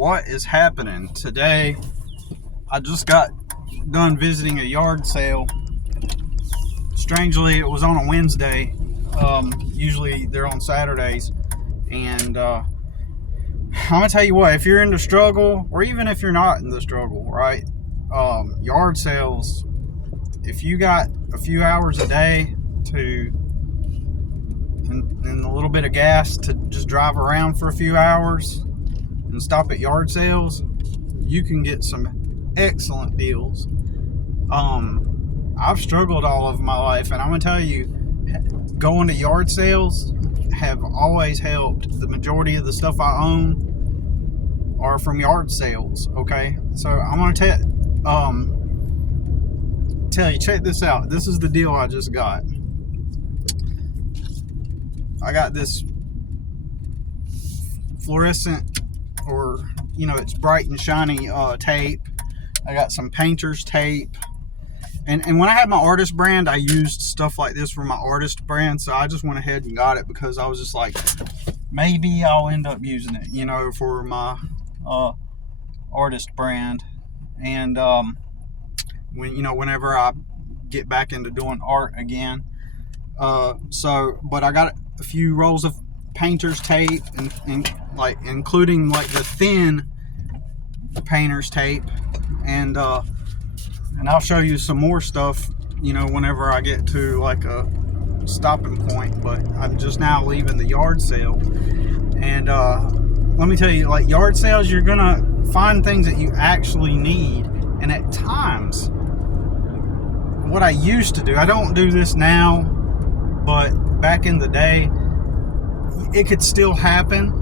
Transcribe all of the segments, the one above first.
what is happening today? I just got done visiting a yard sale. Strangely, it was on a Wednesday. Usually they're on Saturdays. And I'm gonna tell you what, if you're in the struggle, or even if you're not in the struggle, right? Yard sales, if you got a few hours a day to and a little bit of gas to just drive around for a few hours and stop at yard sales, you can get some excellent deals. I've struggled all of my life, and I'm gonna tell you, going to yard sales have always helped. The majority of the stuff I own are from yard sales. Okay, so I'm gonna tell you, check this out. This is the deal I just got. I got this fluorescent, or it's bright and shiny tape. I got some painter's tape, and when I had my artist brand, I used stuff like this for my artist brand. So I just went ahead and got it because I was just like, maybe I'll end up using it, for my artist brand. And whenever I get back into doing art again. But I got a few rolls of painter's tape, and including the thin painter's tape, and I'll show you some more stuff whenever I get to a stopping point. But I'm just now leaving the yard sale, and let me tell you, yard sales, you're gonna find things that you actually need. And at times, what I used to do, I don't do this now, but back in the day, it could still happen.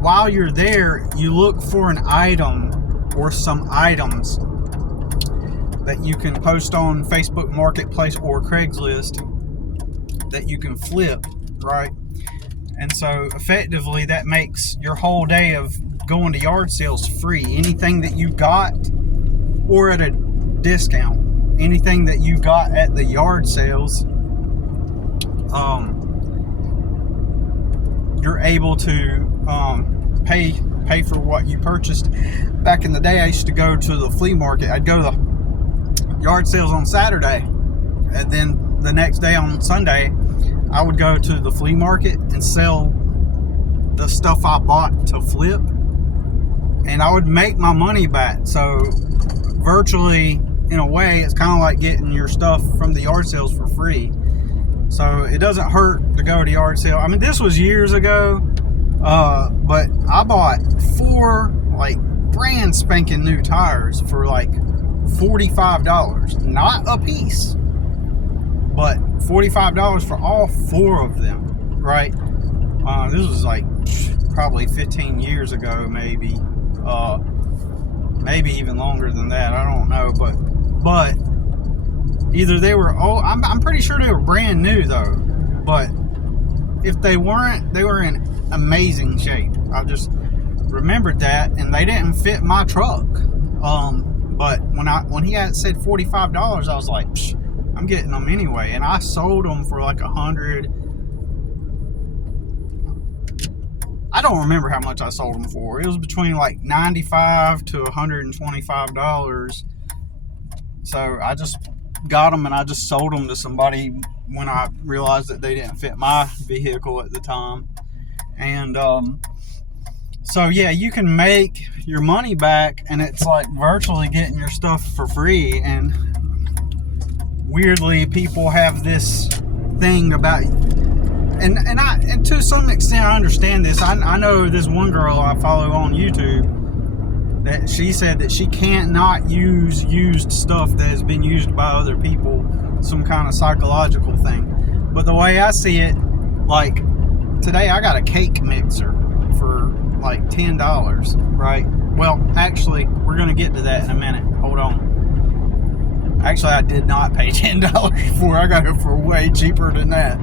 While you're there, you look for an item or some items that you can post on Facebook Marketplace or Craigslist that you can flip, right? And so effectively that makes your whole day of going to yard sales free. Anything that you got, or at a discount, anything that you got at the yard sales, you're able to pay for what you purchased. Back in the day, I used to go to the flea market. I'd go to the yard sales on Saturday, and then the next day on Sunday, I would go to the flea market and sell the stuff I bought to flip, and I would make my money back. So virtually, in a way, it's kind of like getting your stuff from the yard sales for free. So it doesn't hurt to go to yard sale. I mean, this was years ago, but I bought 4 brand spanking new tires for $45, not a piece, but $45 for all 4 of them, right? This was probably 15 years ago, maybe even longer than that. I don't know, but either they were old. I'm pretty sure they were brand new though. But if they weren't, they were in amazing shape. I just remembered that, and they didn't fit my truck. But when he had said $45, I was like, psh, I'm getting them anyway. And I sold them for $100. I don't remember how much I sold them for. It was between $95 to $125. So I just got them, and I just sold them to somebody when I realized that they didn't fit my vehicle at the time. And so yeah, you can make your money back, and it's virtually getting your stuff for free. And weirdly, people have this thing about, and to some extent I understand this. I know this one girl I follow on YouTube that she said that she can't not use used stuff that has been used by other people, some kind of psychological thing. But the way I see it, today I got a cake mixer for $10, right? Well, actually, we're going to get to that in a minute. Hold on. Actually, I did not pay $10 for it. I got it for way cheaper than that.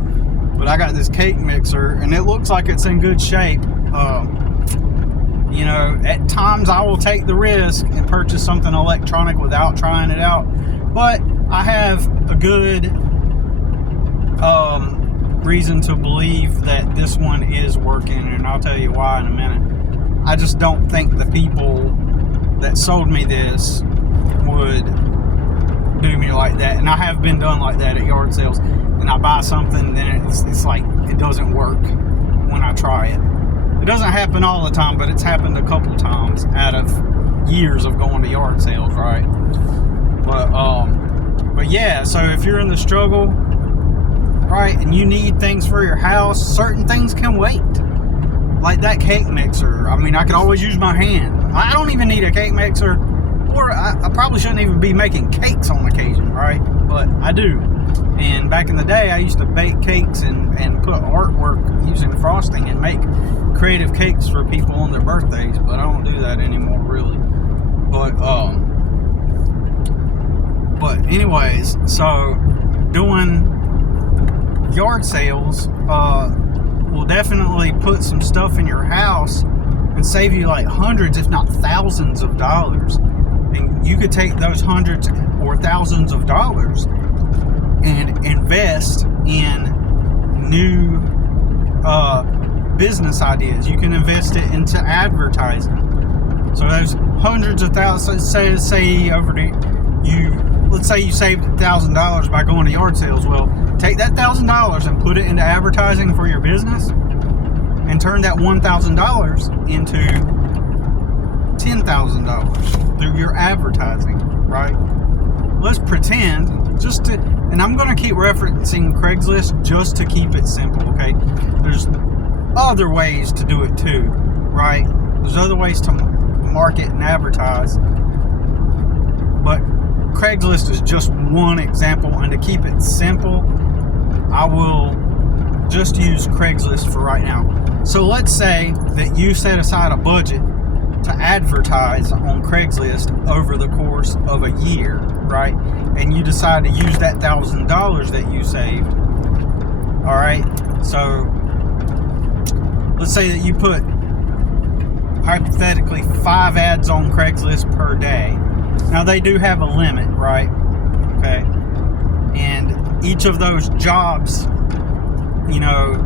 But I got this cake mixer, and it looks like it's in good shape. At times I will take the risk and purchase something electronic without trying it out. But I have a good reason to believe that this one is working, and I'll tell you why in a minute. I just don't think the people that sold me this would do me like that. And I have been done like that at yard sales. And I buy something, then it's like it doesn't work when I try it. It doesn't happen all the time, but it's happened a couple times out of years of going to yard sales, right? But yeah, so if you're in the struggle, right, and you need things for your house, certain things can wait. Like that cake mixer. I mean, I could always use my hand. I don't even need a cake mixer, or I probably shouldn't even be making cakes on occasion, right? But I do. And back in the day, I used to bake cakes and put artwork using frosting and make creative cakes for people on their birthdays, but I don't do that anymore, really. But anyways, so doing yard sales will definitely put some stuff in your house and save you like hundreds, if not thousands of dollars. And you could take those hundreds or thousands of dollars and invest in new business ideas. You can invest it into advertising. So those hundreds of thousands, let's say you saved $1,000 by going to yard sales. Well, take that $1,000 and put it into advertising for your business, and turn that $1,000 into $10,000 through your advertising, right? Let's pretend and I'm going to keep referencing Craigslist just to keep it simple, okay? There's other ways to do it too, right? There's other ways to market and advertise, but Craigslist is just one example, and to keep it simple, I will just use Craigslist for right now. So let's say that you set aside a budget to advertise on Craigslist over the course of a year, right? And you decide to use that $1,000 that you saved. All right. So let's say that you put hypothetically 5 ads on Craigslist per day. Now they do have a limit, right? Okay. And each of those jobs, you know,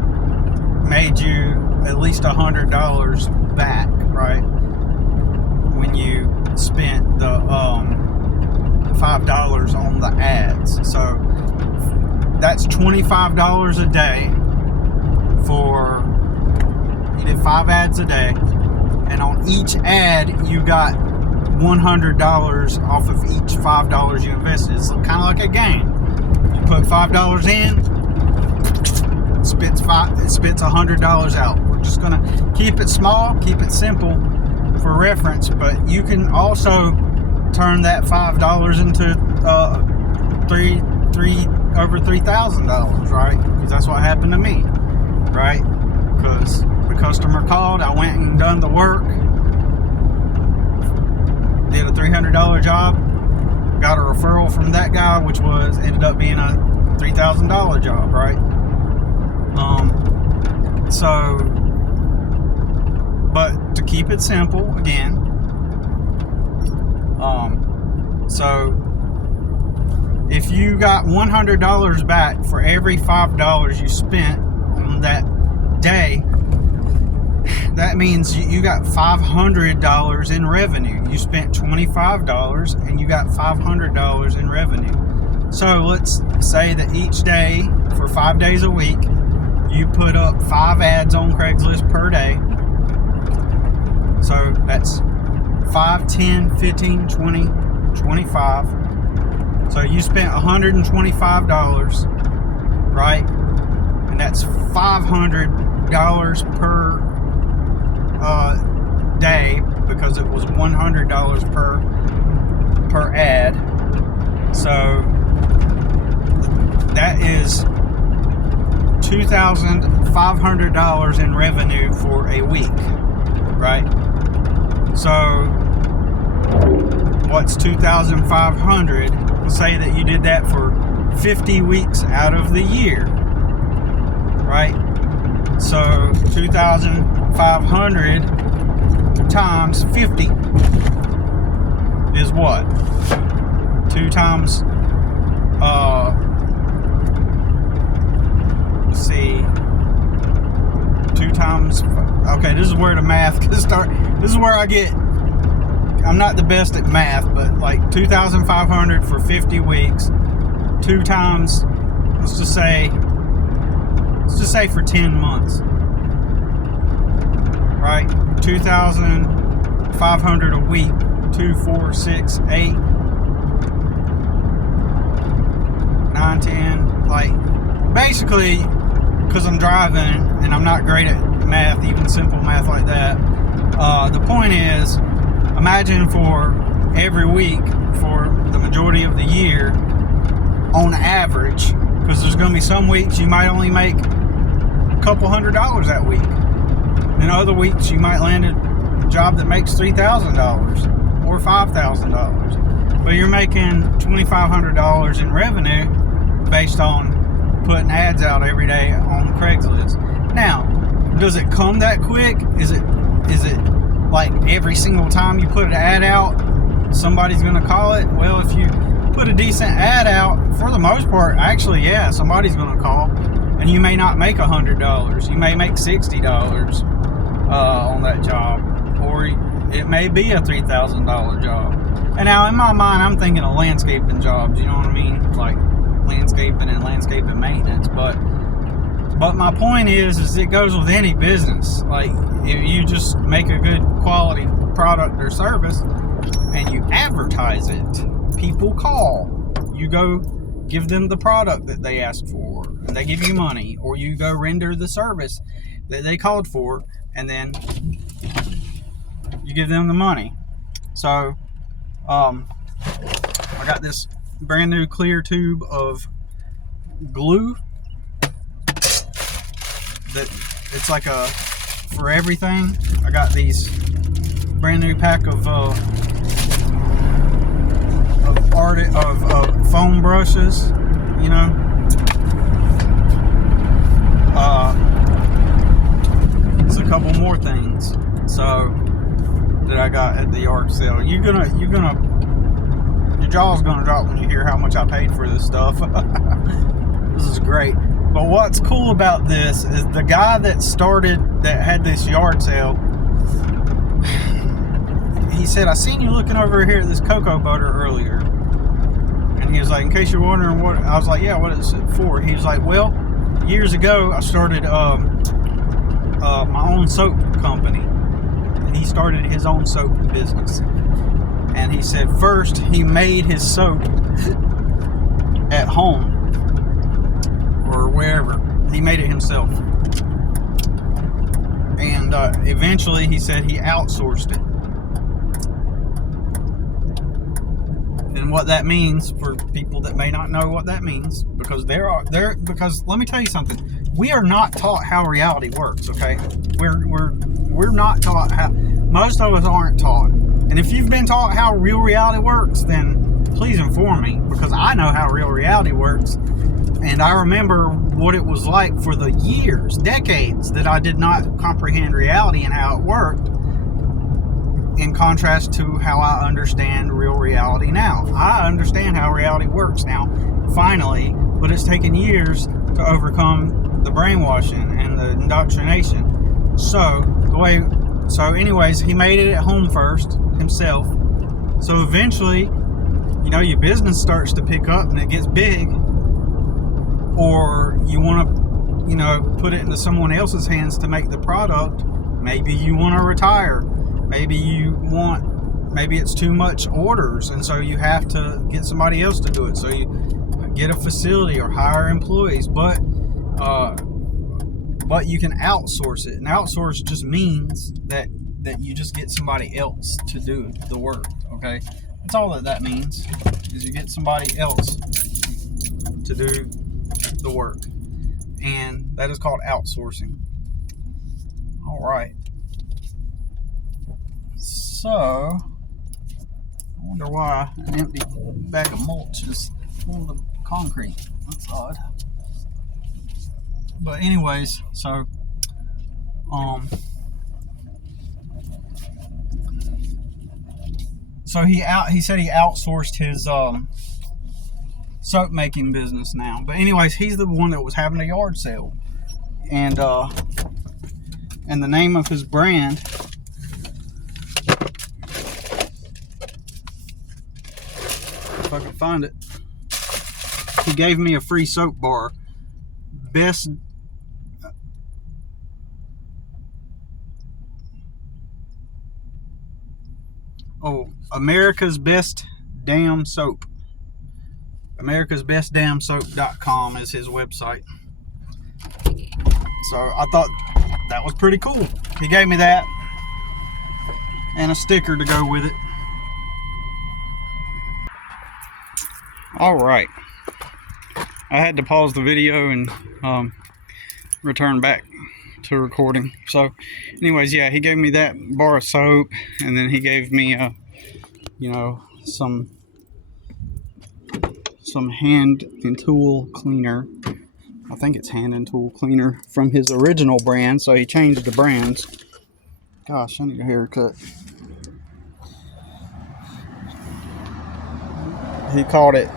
made you at least $100 back, right? When you spent the $5 on the ads. So that's $25 a day for, you did 5 ads a day, and on each ad you got $100 off of each $5 you invested. It's kind of like a game. You put $5 in, it spits $100 out. We're just gonna keep it small, keep it simple for reference, but you can also turn that $5 into over $3,000, right? Because that's what happened to me, right? Because the customer called, I went and done the work, did a $300 job, got a referral from that guy, which ended up being a $3,000 job, right? But to keep it simple, again, so if you got $100 back for every $5 you spent on that day, that means you got $500 in revenue. You spent $25 and you got $500 in revenue. So let's say that each day for 5 days a week, you put up 5 ads on Craigslist per day. So that's 5, 10, 15, 20, 25. So you spent $125, right? And that's $500 per day, because it was $100 per ad. So that is $2,500 in revenue for a week, right? So what's 2,500? Let's say that you did that for 50 weeks out of the year, right? So 2,500 times 50 is what? 2 times, let's see, 2 times. Okay, this is where the math can start. This is where I'm not the best at math, but like 2,500 for 50 weeks. 2 times, let's just say for 10 months, right? 2,500 a week. 2, 4, 6, 8, 9, 10. Like, basically, because I'm driving and I'm not great at math, even simple math like that. The point is, imagine for every week for the majority of the year, on average, because there's going to be some weeks you might only make a couple $100 that week. And other weeks you might land a job that makes $3,000 or $5,000. But you're making $2,500 in revenue based on putting ads out every day on Craigslist. Now, does it come that quick? Is it like every single time you put an ad out, somebody's going to call it? Well, if you put a decent ad out, for the most part, actually, yeah, somebody's going to call. And you may not make $100. You may make $60 on that job. Or it may be a $3,000 job. And now, in my mind, I'm thinking of landscaping jobs, you know what I mean? Like landscaping and landscaping maintenance. But my point is it goes with any business. Like, if you just make a good quality product or service and you advertise it, people call. You go give them the product that they asked for, and they give you money, or you go render the service that they called for, and then you give them the money. So, I got this brand new clear tube of glue that it's like a for everything. I got these brand new pack of foam brushes, you know. There's a couple more things that I got at the yard sale. Your jaw's gonna drop when you hear how much I paid for this stuff. This is great. But what's cool about this is the guy that had this yard sale, he said, I seen you looking over here at this cocoa butter earlier. And he was like, in case you're wondering what, I was like, yeah, what is it for? He was like, well, years ago I started my own soap company. And he started his own soap business. And he said first he made his soap at home or wherever. He made it himself. And eventually he said he outsourced it. And what that means for people that may not know what that means, because because let me tell you something, we are not taught how reality works, okay? We're not taught how, most of us aren't taught. And if you've been taught how real reality works, then please inform me, because I know how real reality works. And I remember what it was like for the decades that I did not comprehend reality and how it worked, in contrast to how I understand real reality now. I understand how reality works now, finally, but it's taken years to overcome the brainwashing and the indoctrination. So anyways, he made it at home first, himself. So eventually, your business starts to pick up and it gets big, or you want to, put it into someone else's hands to make the product. Maybe you want to retire. Maybe it's too much orders, and so you have to get somebody else to do it. So you get a facility or hire employees, but you can outsource it. And outsource just means that you just get somebody else to do the work, okay? That's all that means, is you get somebody else to do the work. And that is called outsourcing. All right. So, I wonder why an empty bag of mulch is full of concrete. That's odd. But anyways, so he said he outsourced his soap making business now. But anyways, he's the one that was having a yard sale, and And the name of his brand, if I can find it, he gave me a free soap bar. America's Best Damn Soap. America'sBestDamnSoap.com is his website. So I thought that was pretty cool. He gave me that and a sticker to go with it. All right. I had to pause the video and return back to recording. So anyways, yeah, he gave me that bar of soap, and then he gave me some hand and tool cleaner. I think it's hand and tool cleaner from his original brand, so he changed the brands. Gosh, I need a haircut. He called it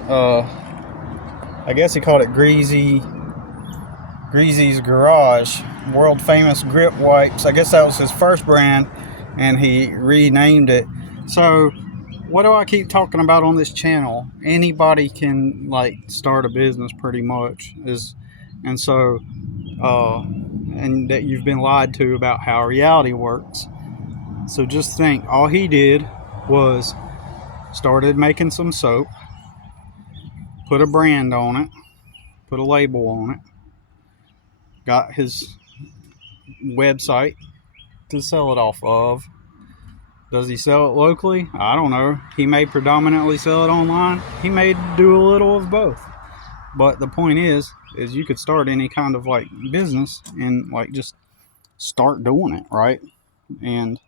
I guess he called it Greasy's Garage, world famous grip wipes. I guess that was his first brand, and he renamed it. So what do I keep talking about on this channel? Anybody can start a business pretty much, and that you've been lied to about how reality works. So just think, all he did was started making some soap, put a brand on it, put a label on it, got his website to sell it off of. Does he sell it locally? I don't know. He may predominantly sell it online. He may do a little of both. But the point is you could start any kind of business and just start doing it, right? And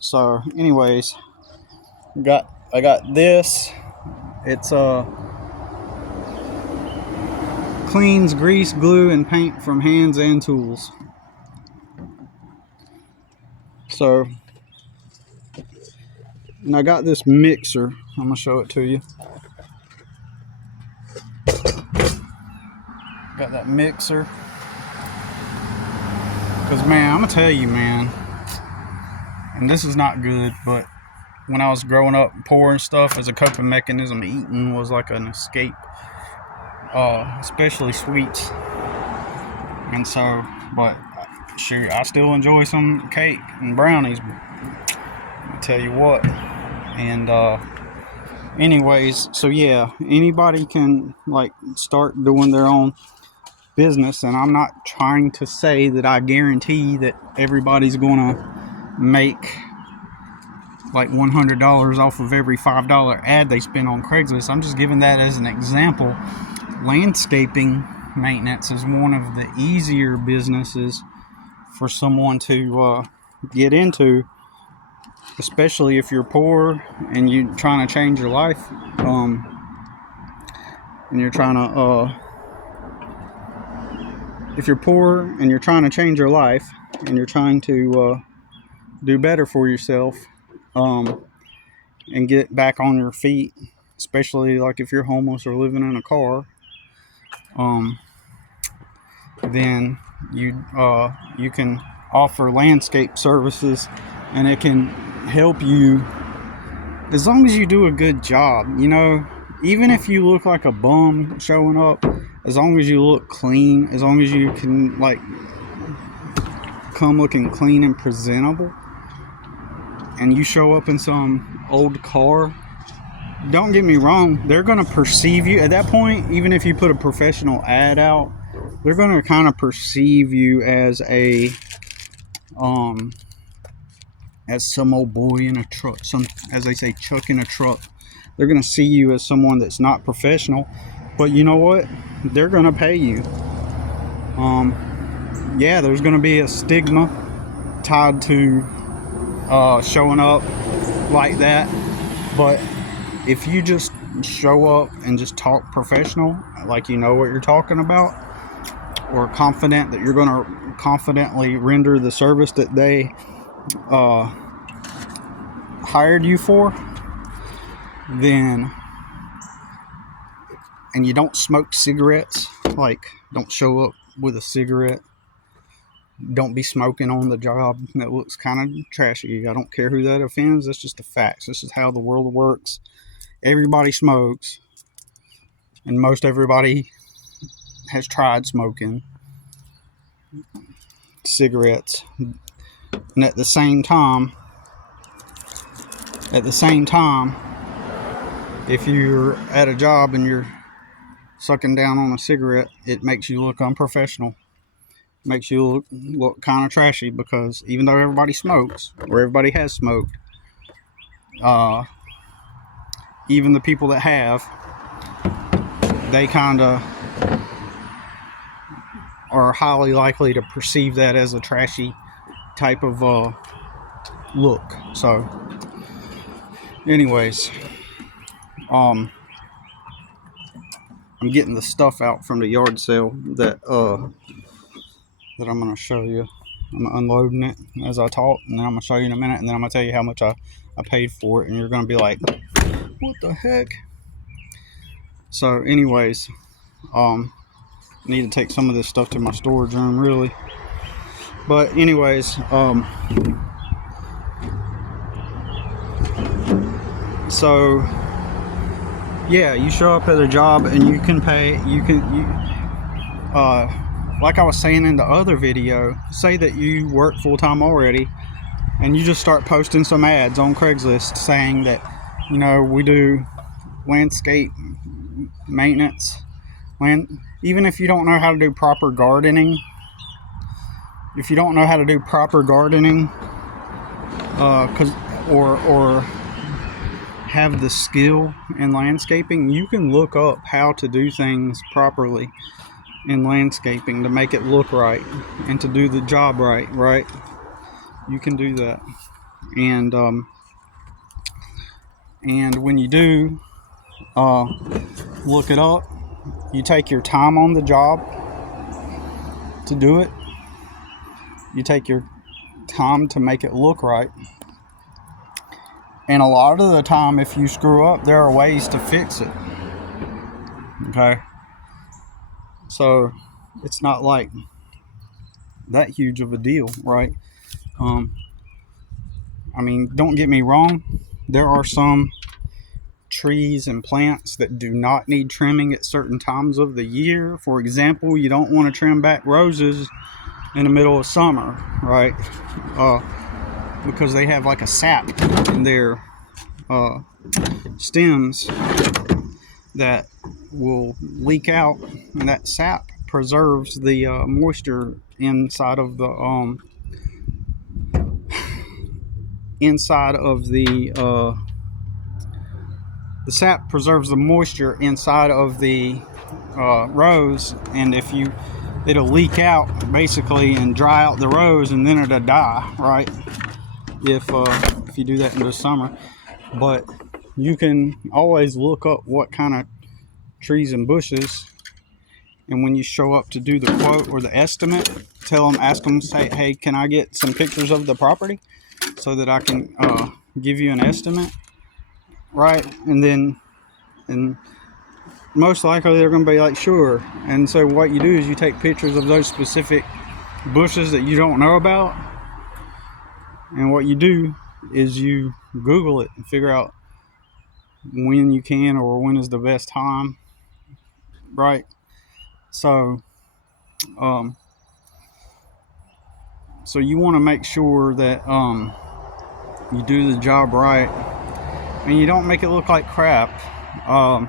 so anyways, I got this. It's cleans grease, glue, and paint from hands and tools. So, and I got this mixer. I'm gonna show it to you. Got that mixer. Because, man, I'm gonna tell you, man, and this is not good, but when I was growing up poor and stuff, as a coping mechanism, eating was like an escape, especially sweets. And so, but shoot, I still enjoy some cake and brownies, I'll tell you what. And anyways, so yeah, anybody can start doing their own business, and I'm not trying to say that I guarantee that everybody's gonna make $100 off of every $5 ad they spend on Craigslist. I'm just giving that as an example. Landscaping maintenance is one of the easier businesses for someone to get into, especially if you're poor and you're trying to change your life, and you're trying to if you're poor and you're trying to change your life and you're trying to do better for yourself, and get back on your feet, especially if you're homeless or living in a car, then you can offer landscape services, and it can help you as long as you do a good job. Even if you look like a bum showing up, as long as you look clean, as long as you can come looking clean and presentable, and you show up in some old car, don't get me wrong, they're going to perceive you at that point. Even if you put a professional ad out, they're going to kind of perceive you as as some old boy in a truck, as they say, chuck in a truck. They're going to see you as someone that's not professional. But you know what? They're going to pay you. Yeah, there's going to be a stigma tied to showing up like that, but if you just show up and just talk professional, like you know what you're talking about, or confident that you're going to confidently render the service that they hired you for, then, and you don't smoke cigarettes, don't show up with a cigarette, Don't be smoking on the job. That looks kind of trashy. I don't care who that offends. That's just the facts. This is how the world works. Everybody smokes, and most everybody has tried smoking cigarettes. And at the same time, if you're at a job and you're sucking down on a cigarette, it makes you look unprofessional. Makes you look kind of trashy, because even though everybody smokes, or everybody has smoked, even the people that have, they kind of are highly likely to perceive that as a trashy type of look. So anyways, I'm getting the stuff out from the yard sale that I'm going to show you. I'm unloading it as I talk, and then I'm going to show you in a minute, and then I'm going to tell you how much I paid for it, and you're going to be like, what the heck? So anyways, I need to take some of this stuff to my storage room, really. But anyways, so yeah, you show up at a job and you can pay, like I was saying in the other video, say that you work full-time already, and you just start posting some ads on Craigslist saying that, you know, we do landscape maintenance, even if you don't know how to do proper gardening, or have the skill in landscaping, you can look up how to do things properly in landscaping to make it look right and to do the job right. You can do that, and when you do look it up, you take your time on the job to do it. You take your time to make it look right. And a lot of the time, if you screw up, there are ways to fix it. Okay? So, it's not like that huge of a deal, right? I mean, don't get me wrong. There are some trees and plants that do not need trimming at certain times of the year. For example, you don't want to trim back roses in the middle of summer, right? Because they have like a sap in their stems that will leak out, and that sap preserves the moisture inside of the sap preserves the moisture inside of the rose, and it'll leak out basically and dry out the rose, and then it'll die, right? If you do that in the summer. But you can always look up what kind of trees and bushes, and when you show up to do the quote or the estimate, ask them, say, hey, can I get some pictures of the property so that I can give you an estimate, right? And most likely they're going to be like, sure. And so what you do is you take pictures of those specific bushes that you don't know about, and what you do is you Google it and figure out when you can, or when is the best time, right? So so you want to make sure that you do the job right, and you don't make it look like crap. A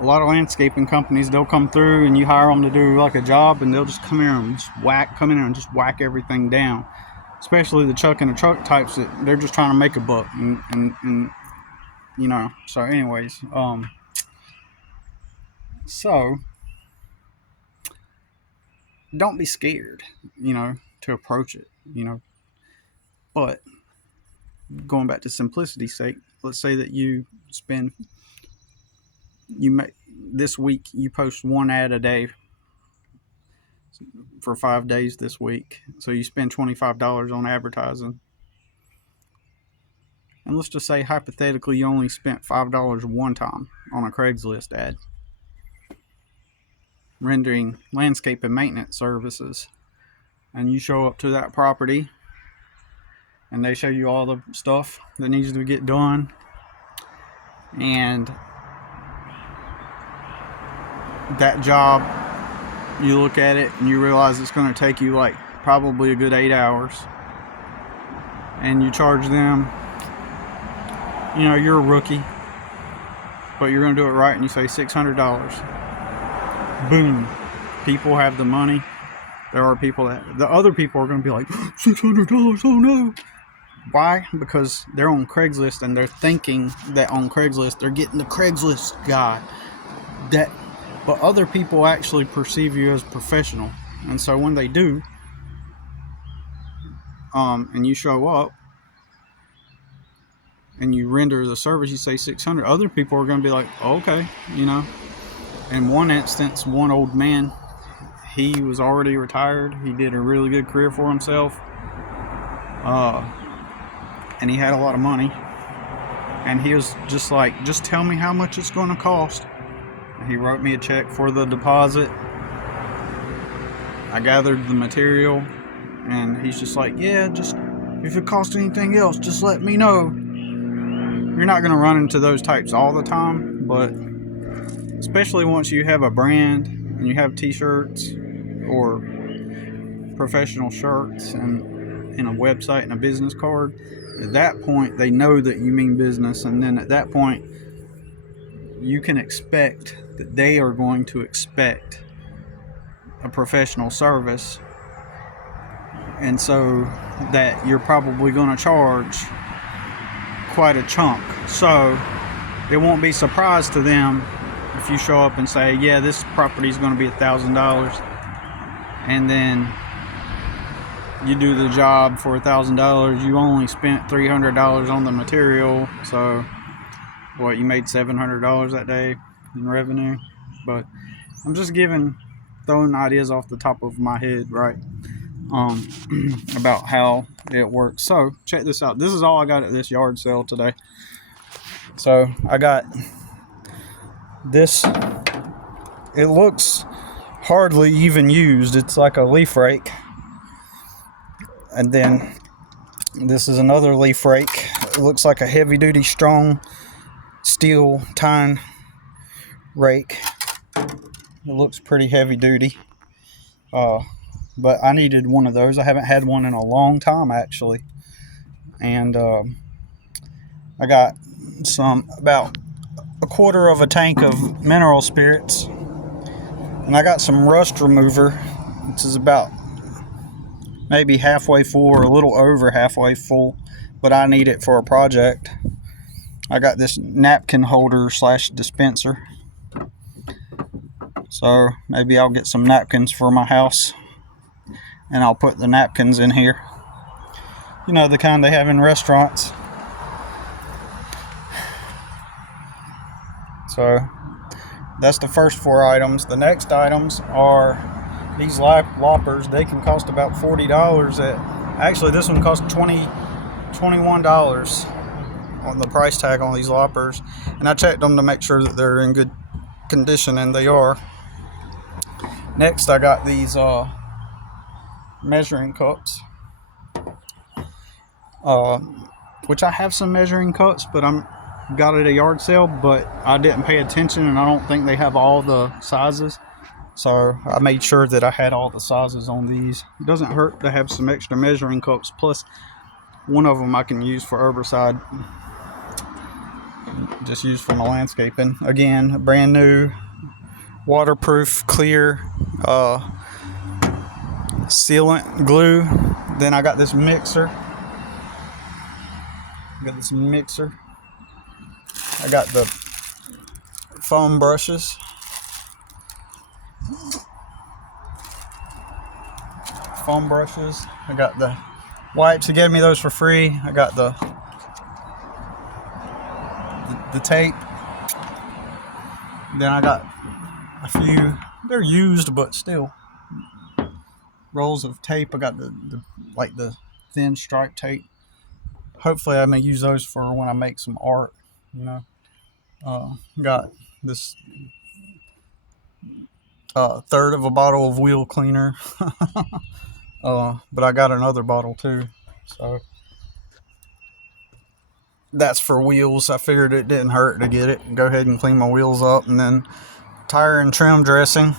lot of landscaping companies, they'll come through and you hire them to do like a job, and they'll just come in and just whack everything down. Especially the truck and the truck types, that they're just trying to make a buck, and you know. So anyways, so don't be scared, you know, to approach it, you know. But going back to simplicity's sake, let's say that this week you post one ad a day for 5 days this week, so you spend $25 on advertising. And let's just say hypothetically you only spent $5 one time on a Craigslist ad rendering landscape and maintenance services. and you show up to that property and they show you all the stuff that needs to get done, and that job, you look at it and you realize it's going to take you like probably a good 8 hours, and you charge them, you know, you're a rookie, but you're going to do it right, and you say $600. Boom. People have the money. There are people that, the other people are going to be like, $600, oh no. Why? Because they're on Craigslist and they're thinking that on Craigslist they're getting the Craigslist guy. But other people actually perceive you as professional. And so when they do, and you show up and you render the service, you say 600, other people are going to be like, oh, okay, you know. In one instance, one old man, he was already retired. He did a really good career for himself. And he had a lot of money. And he was just like, just tell me how much it's going to cost. And he wrote me a check for the deposit. I gathered the material. And he's just like, yeah, just if it costs anything else, just let me know. You're not going to run into those types all the time, but especially once you have a brand and you have t-shirts or professional shirts and a website and a business card, at that point they know that you mean business, and then at that point you can expect that they are going to expect a professional service, and so that you're probably going to charge quite a chunk. So it won't be a surprise to them if you show up and say, yeah, this property is going to be $1,000, and then you do the job for $1,000. You only spent $300 on the material, so what, you made $700 that day in revenue. But I'm just throwing ideas off the top of my head, right? About how it works. So check this out. This is all I got at this yard sale today. So I got this. It looks hardly even used. It's like a leaf rake. And then this is another leaf rake. It looks like a heavy duty strong steel tine rake. It looks pretty heavy duty. But I needed one of those. I haven't had one in a long time, actually. And I got about a quarter of a tank of mineral spirits. And I got some rust remover, which is about maybe halfway full or a little over halfway full. But I need it for a project. I got this napkin holder / dispenser. So maybe I'll get some napkins for my house. And I'll put the napkins in here. You know, the kind they have in restaurants. So that's the first 4 items. The next items are these loppers. They can cost about $40. Actually, this one cost $21 on the price tag on these loppers. And I checked them to make sure that they're in good condition, and they are. Next, I got these measuring cups, which I have some measuring cups, but I'm got at a yard sale, but I didn't pay attention, and I don't think they have all the sizes, so I made sure that I had all the sizes on these. It doesn't hurt to have some extra measuring cups, plus one of them I can use for herbicide, just use for my landscaping. Again, brand new, waterproof, clear sealant glue. Then I got this mixer. I got the foam brushes. I got the wipes. They gave me those for free. I got the tape. Then I got a few, they're used but still, rolls of tape. I got the thin stripe tape. Hopefully I may use those for when I make some art, you know. Got this third of a bottle of wheel cleaner. But I got another bottle too, so that's for wheels. I figured it didn't hurt to get it and go ahead and clean my wheels up. And then tire and trim dressing,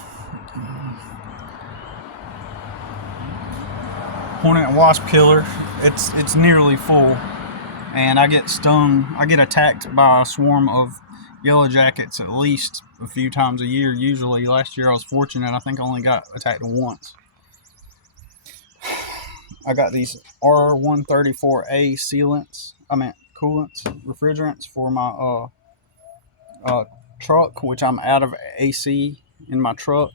hornet and wasp killer. It's nearly full, and I get stung. I get attacked by a swarm of yellow jackets at least a few times a year. Usually, last year I was fortunate. I think I only got attacked once. I got these R134A coolants, refrigerants for my truck, which I'm out of AC in my truck,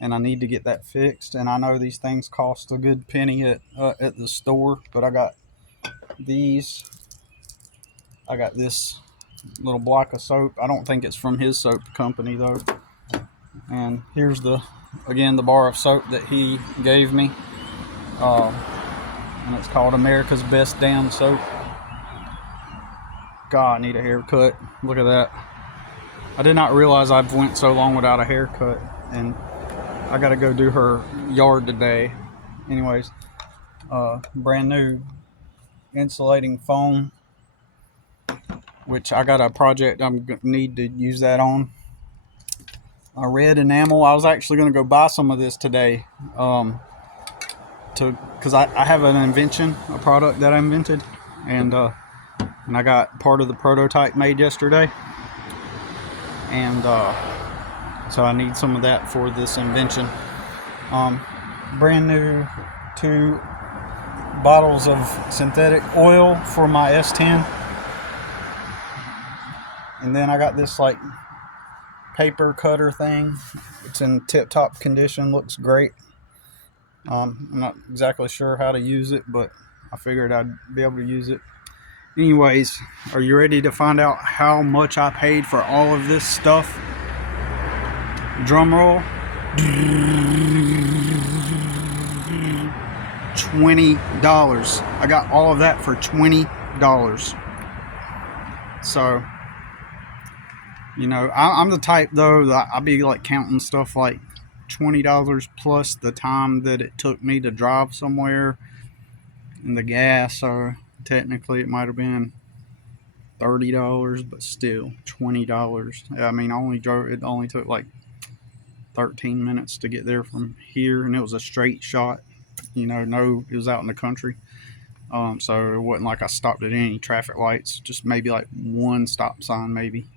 and I need to get that fixed. And I know these things cost a good penny at the store, but I got these. I got this little block of soap. I don't think it's from his soap company though. And here's the bar of soap that he gave me. And it's called America's Best Damn Soap. God, I need a haircut. Look at that. I did not realize I've went so long without a haircut, and I gotta go do her yard today. Anyways, brand new insulating foam, which I got a project I'm gonna need to use that on. Red enamel. I was actually gonna go buy some of this today, because I have an invention, a product that I invented, and I got part of the prototype made yesterday, and so I need some of that for this invention. Brand new 2 bottles of synthetic oil for my S10, and then I got this like paper cutter thing. It's in tip-top condition, looks great. I'm not exactly sure how to use it, but I figured I'd be able to use it. Anyways, are you ready to find out how much I paid for all of this stuff? Drum roll. $20. I got all of that for $20. So, you know, I'm the type though that I'll be like counting stuff like $20 plus the time that it took me to drive somewhere and the gas. So technically it might have been $30, but still $20. I mean, it only took like 13 minutes to get there from here, and it was a straight shot. You know, it was out in the country. So it wasn't like I stopped at any traffic lights, just maybe like one stop sign, maybe,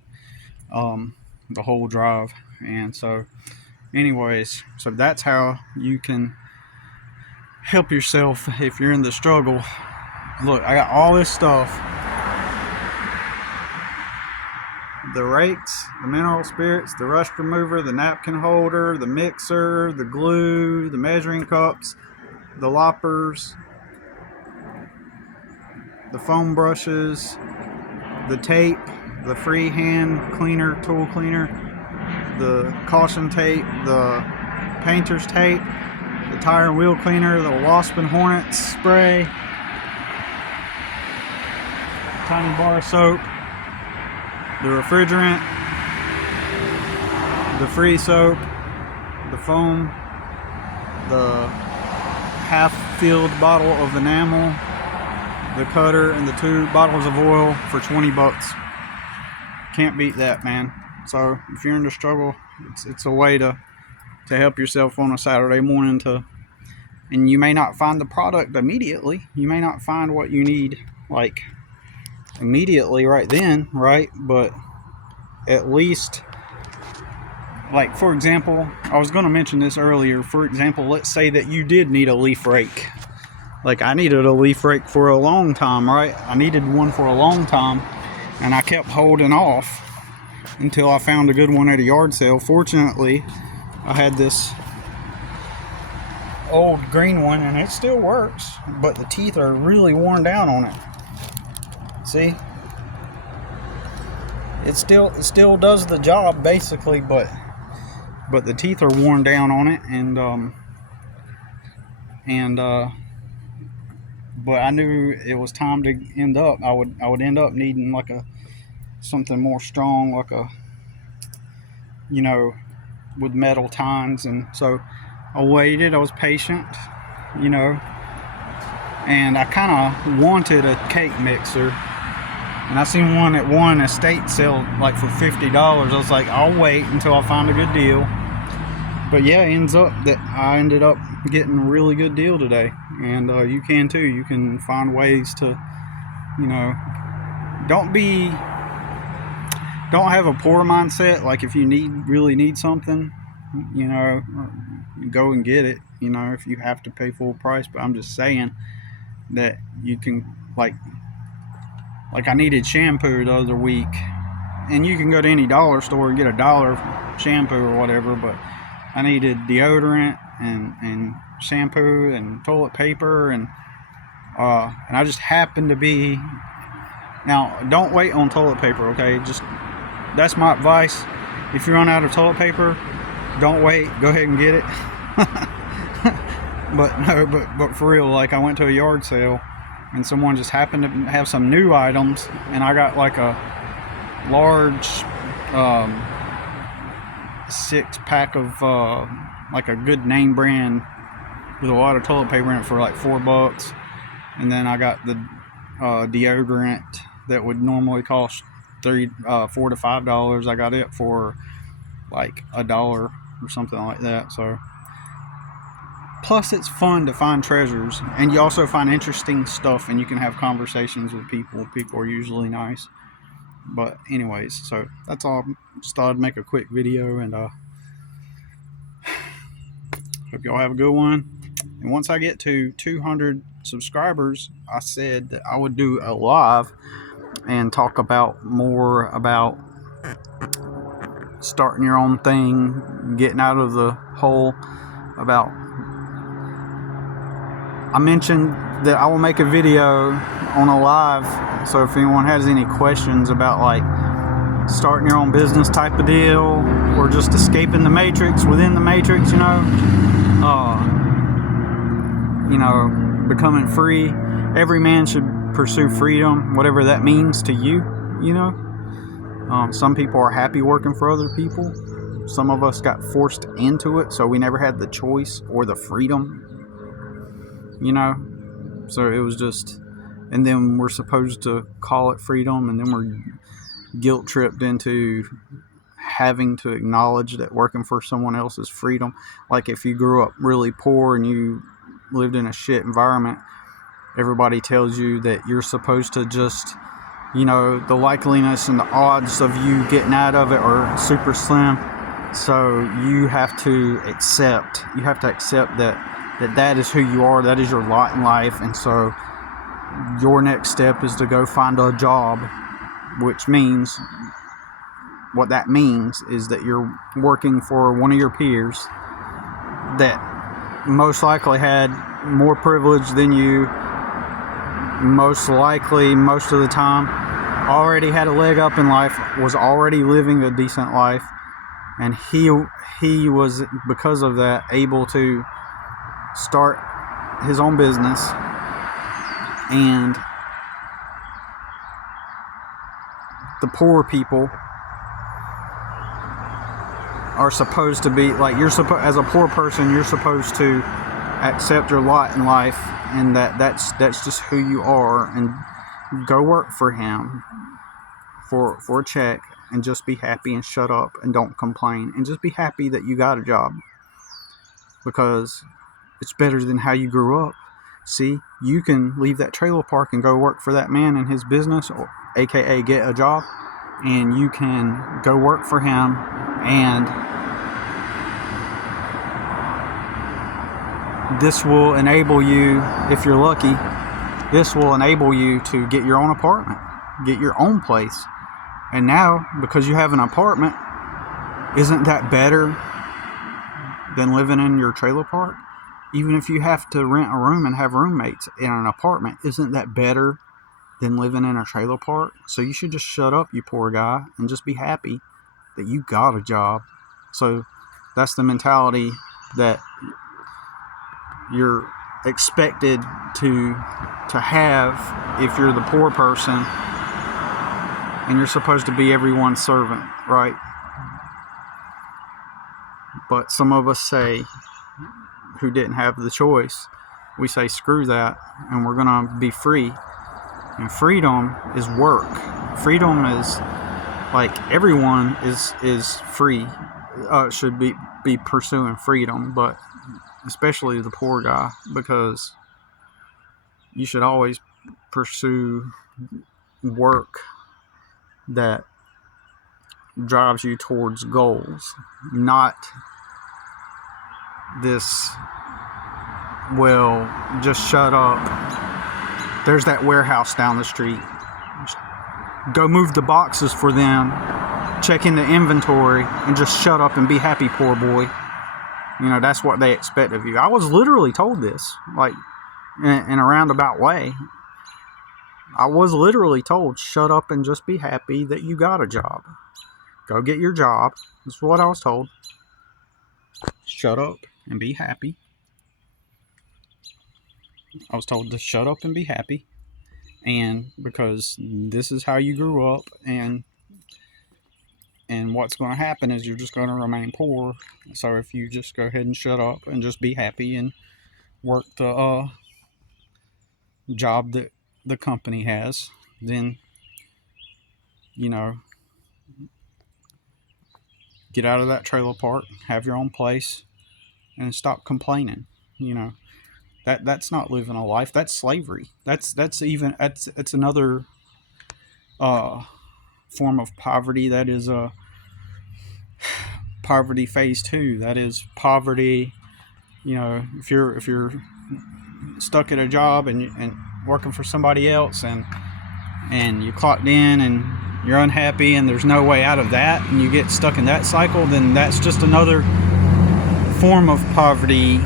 the whole drive. And so anyways, so that's how you can help yourself if you're in the struggle. Look, I got all this stuff. The rakes, the mineral spirits, the rust remover, the napkin holder, the mixer, the glue, the measuring cups, the loppers, the foam brushes, the tape, the freehand cleaner, tool cleaner, the caution tape, the painter's tape, the tire and wheel cleaner, the wasp and hornet spray, tiny bar of soap, the refrigerant, the free soap, the foam, the half-filled bottle of enamel, the cutter, and the 2 bottles of oil for $20. Can't beat that, man. So if you're in the struggle, it's a way to help yourself on a Saturday morning and you may not find the product immediately. You may not find what you need like immediately right then, right? But at least, like, for example, I was going to mention this earlier. For example, let's say that you did need a leaf rake. Like, I needed a leaf rake for a long time, right? I needed one for a long time, and I kept holding off until I found a good one at a yard sale. Fortunately, I had this old green one, and it still works, but the teeth are really worn down on it. See? It still does the job basically, but the teeth are worn down on it, but I knew it was time to end up. I would end up needing like something more strong, like with metal tines, and so I waited. I was patient, you know. And I kind of wanted a cake mixer, and I seen one at one estate sale like for $50. I was like, I'll wait until I find a good deal. But yeah, it ends up that I ended up getting a really good deal today, and you can too. You can find ways to, you know, don't have a poor mindset. Like if you really need something, you know, go and get it, you know, if you have to pay full price. But I'm just saying that you can, like I needed shampoo the other week, and you can go to any dollar store and get $1 shampoo or whatever, but I needed deodorant and shampoo and toilet paper, and I just happened to be. Now, don't wait on toilet paper, okay? Just, that's my advice. If you run out of toilet paper, don't wait. Go ahead and get it. But for real, like I went to a yard sale, and someone just happened to have some new items, and I got like a large 6-pack of like a good name brand with a lot of toilet paper in it for like $4. And then I got the deodorant that would normally cost $4 to $5. I got it for like $1 or something like that. So plus it's fun to find treasures, and you also find interesting stuff, and you can have conversations with people. People are usually nice. But anyways, so that's all. Just thought I'd make a quick video, and hope y'all have a good one. And once I get to 200 subscribers, I said that I would do a live and talk about more about starting your own thing, getting out of the hole. About, I mentioned that I will make a video on a live, so if anyone has any questions about like starting your own business type of deal, or just escaping the matrix within the matrix, becoming free. Every man should pursue freedom, whatever that means to you, some people are happy working for other people. Some of us got forced into it, so we never had the choice or the freedom, so it was just, and then we're supposed to call it freedom, and then we're guilt tripped into having to acknowledge that working for someone else is freedom. Like if you grew up really poor and you lived in a shit environment, everybody tells you that you're supposed to just, the likeliness and the odds of you getting out of it are super slim. So you have to accept that is who you are, that is your lot in life. And so your next step is to go find a job, which means, what that means is that you're working for one of your peers that most likely had more privilege than you, most likely, most of the time, already had a leg up in life, was already living a decent life, and he was, because of that, able to start his own business. And the poor people are supposed to be like, as a poor person, you're supposed to accept your lot in life, and that's just who you are, and go work for him for a check, and just be happy and shut up and don't complain, and just be happy that you got a job, because it's better than how you grew up. See, you can leave that trailer park and go work for that man in his business, or aka get a job, and you can go work for him, and this will enable you, if you're lucky, this will enable you to get your own apartment, get your own place. And now, because you have an apartment, isn't that better than living in your trailer park? Even if you have to rent a room and have roommates in an apartment, isn't that better than living in a trailer park? So you should just shut up, you poor guy, and just be happy that you got a job. So that's the mentality that you're expected to have if you're the poor person, and you're supposed to be everyone's servant, right? But some of us say, who didn't have the choice, we say screw that, and we're gonna be free. And freedom is work. Freedom is like everyone is free, should be pursuing freedom, but especially the poor guy, because you should always pursue work that drives you towards goals, not this, well, just shut up. There's that warehouse down the street. Go move the boxes for them, check in the inventory, and just shut up and be happy, poor boy. You know, that's what they expect of you. I was literally told this, like, in a roundabout way. I was literally told, shut up and just be happy that you got a job. Go get your job. That's what I was told. Shut up and be happy. I was told to shut up and be happy. And because this is how you grew up, and what's going to happen is you're just going to remain poor. So if you just go ahead and shut up and just be happy and work the job that the company has, then, you know, get out of that trailer park, have your own place, and stop complaining. You know, that's not living a life. That's slavery. That's another form of poverty. That is poverty phase 2. That is poverty. You know, if you're stuck at a job and working for somebody else, and you clocked in and you're unhappy and there's no way out of that, and you get stuck in that cycle, then that's just another form of poverty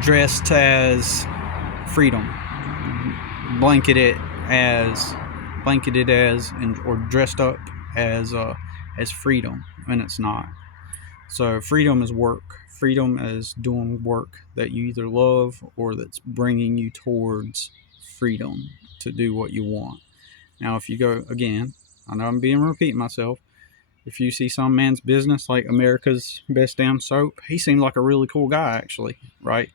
dressed as freedom, blanketed as or dressed up as freedom, and it's not. So freedom is work. Freedom is doing work that you either love or that's bringing you towards freedom to do what you want. Now, if you go, again, I know I'm repeating myself. If you see some man's business like America's Best Damn Soap, he seemed like a really cool guy, actually, right?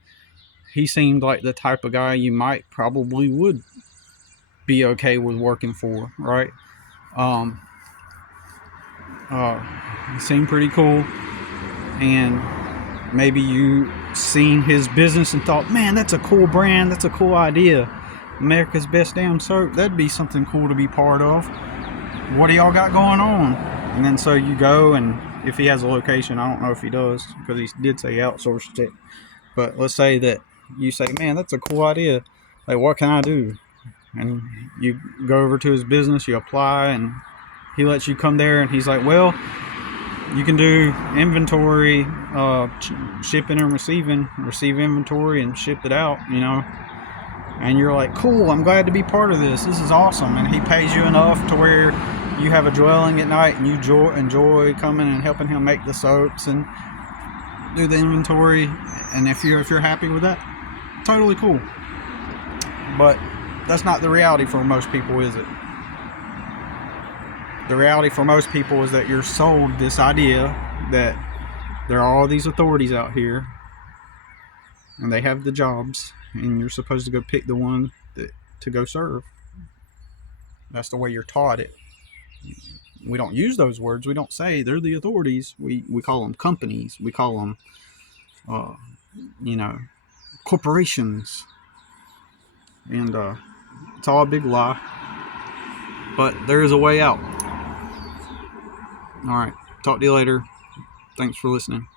He seemed like the type of guy you probably would be okay with working for, right? He seemed pretty cool, and maybe you seen his business and thought, man, that's a cool brand, that's a cool idea. America's Best Damn Soap, that'd be something cool to be part of. What do y'all got going on? And then so you go, and if he has a location, I don't know if he does, because he did say he outsourced it. But let's say that you say, man, that's a cool idea. Like, what can I do? And you go over to his business, you apply, and he lets you come there, and he's like, well, you can do inventory, shipping and receive inventory and ship it out, you know. And you're like, cool, I'm glad to be part of this. This is awesome. And he pays you enough to where you have a dwelling at night, and you enjoy coming and helping him make the soaps and do the inventory. And if you're happy with that, totally cool. But that's not the reality for most people, is it? The reality for most people is that you're sold this idea that there are all these authorities out here, and they have the jobs, and you're supposed to go pick the one to go serve. That's the way you're taught it. We don't use those words. We don't say they're the authorities. We call them companies. We call them, corporations. And it's all a big lie. But there is a way out. All right. Talk to you later. Thanks for listening.